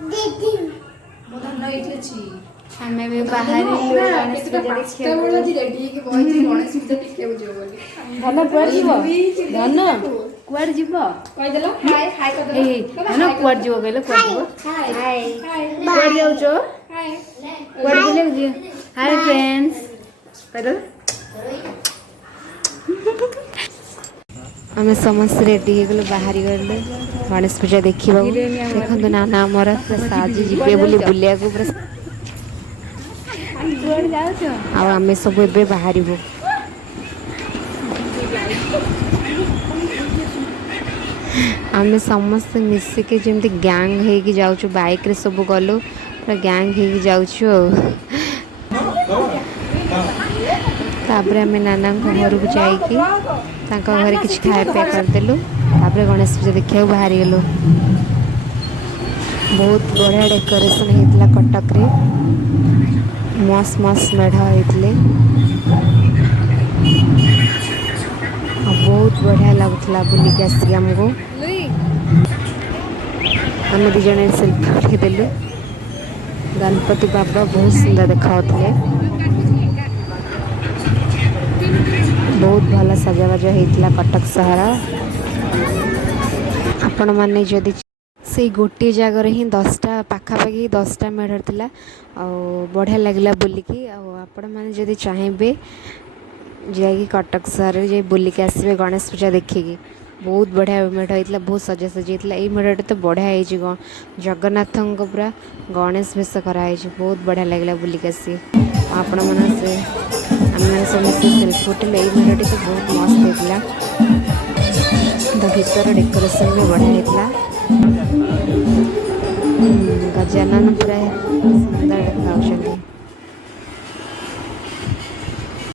ମୋ ଧନ ଏଇଠି ଅଛି। ଆମେ ବି ବାହାରିଲୁ ଗଣେଶ ପୂଜା ଦେଖିବାକୁ। ରେଡି ହେଇକି ବଇଛି ଗଣେଶ ପୂଜା ଦେଖିବାକୁ ଯିବ ବୋଲି। ଧନ କୁଆଡେ ଯିବ? ଧନ କୁଆଡେ ଯିବ? କହିଦେଲ ହାଇ ହାଇ କରିଦେଲ। ଏଇ ଧନ କୁଆଡେ ଯିବ କହିଲ? କୁଆଡେ ଯିବ? ହାଇ କୁଆଡେ ଯାଉଛ? ହାଇ କୁଆଡେ ବୁଲିବାକୁ ଯିବ? ହାଇ ଫ୍ରେଣ୍ଡସ୍ କହିଲ। ଆମେ ସମସ୍ତେ ରେଡି ହେଇଗଲୁ ବାହାରି ଗଲୁ ଗଣେଶ ପୂଜା ଦେଖିବାକୁ। ଦେଖନ୍ତୁ ନାନା ଆମର ସାଜି ଯିବେ ବୋଲି ବୁଲିବାକୁ ପୁରା। ଆଉ ଆମେ ସବୁ ଏବେ ବାହାରିବୁ। ଆମେ ସମସ୍ତେ ମିଶିକି ଯେମିତି ଗ୍ୟାଙ୍ଗ ହେଇକି ଯାଉଛୁ, ବାଇକ୍ରେ ସବୁ ଗଲୁ ପୁରା ଗ୍ୟାଙ୍ଗ ହେଇକି ଯାଉଛୁ ଆଉ। ତାପରେ ଆମେ ନାନାଙ୍କ ଘରକୁ ଯାଇକି ତାଙ୍କ ଘରେ କିଛି ଖାଇବା ପିଇବା କରିଦେଲୁ। ତାପରେ ଗଣେଶ ପୂଜା ଦେଖିବାକୁ ବାହାରିଗଲୁ। ବହୁତ ବଢ଼ିଆ ଡେକୋରେସନ୍ ହେଇଥିଲା କଟକରେ। ମସ୍ତ ମସ୍ତ ମେଢ଼ ହେଇଥିଲେ ଆଉ ବହୁତ ବଢ଼ିଆ ଲାଗୁଥିଲା ବୁଲିକି ଆସିକି ଆମକୁ। ଆମେ ଦୁଇ ଜଣ ସେଲ୍ଫି ଉଠେଇଦେଲୁ। ଗଣପତି ବାବା ବହୁତ ସୁନ୍ଦର ଦେଖାଯାଉଥିଲେ। ବହୁତ ଭଲ ସଜାବାଜ ହେଇଥିଲା କଟକ ସହର। ଆପଣମାନେ ଯଦି ସେଇ ଗୋଟିଏ ଜାଗାରେ ହିଁ 10ଟା ପାଖାପାଖି 10ଟା ମେଢ଼ ଥିଲା ଆଉ ବଢ଼ିଆ ଲାଗିଲା ବୁଲିକି। ଆଉ ଆପଣମାନେ ଯଦି ଚାହିଁବେ ଯାଇକି କଟକ ସହରରେ ଯାଇ ବୁଲିକି ଆସିବେ ଗଣେଶ ପୂଜା ଦେଖିକି। ବହୁତ ବଢ଼ିଆ ମେଢ଼ ହେଇଥିଲା, ବହୁତ ସଜାସଜି ହେଇଥିଲା। ଏଇ ମେଢ଼ଟା ତ ବଢ଼ିଆ ହେଇଛି, ଜଗନ୍ନାଥଙ୍କ ପୁରା ଗଣେଶ ବେଶ କରାହେଇଛି। ବହୁତ ବଢ଼ିଆ ଲାଗିଲା ବୁଲିକି ଆସି। ଆପଣମାନେ ଆମେମାନେ ସବୁ ମିଶିକି ସେଲ୍ଫି ଉଠେଇଲୁ। ଏଇ ମେଢ଼ଟି ତ ବହୁତ ମସ୍ତ ହେଇଥିଲା। ତା ଭିତର ଡେକୋରେସନ୍ ବି ବଢ଼ିଆ ହେଇଥିଲା। ଗଜାନନ ପୁରା ସୁନ୍ଦର ଦେଖାଯାଉଛନ୍ତି।